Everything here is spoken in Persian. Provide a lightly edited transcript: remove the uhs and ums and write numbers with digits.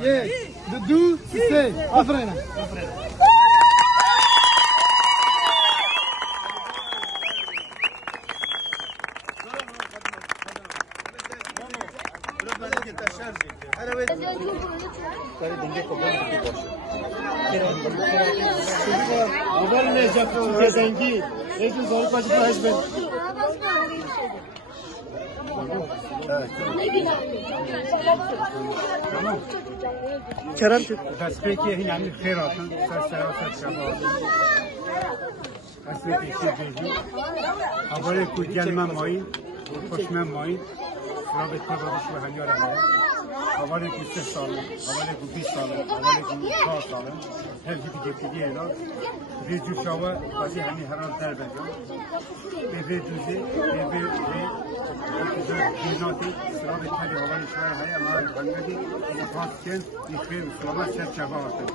یک دو سه آفرین. اول نجف گزنگی یکی زاری پاش پاش بن کرم تصفیه که این همین خیر آسان سر سراسر شبا تصفیه پیشی بیجی اولی که گلمه مایی خوشمه مایی رابط که بادش و هنیا رمه اولی که 3 ساله اولی که 20 ساله اولی که 4 ساله هر جیتی گفتگی اینا ریجو شاوه بازی همین هران در بجا به دوزه به جناتی سرابط کلی اولی شوهر های اما هنگدی مخواست کن این خیر و سلامت شد شبا آتن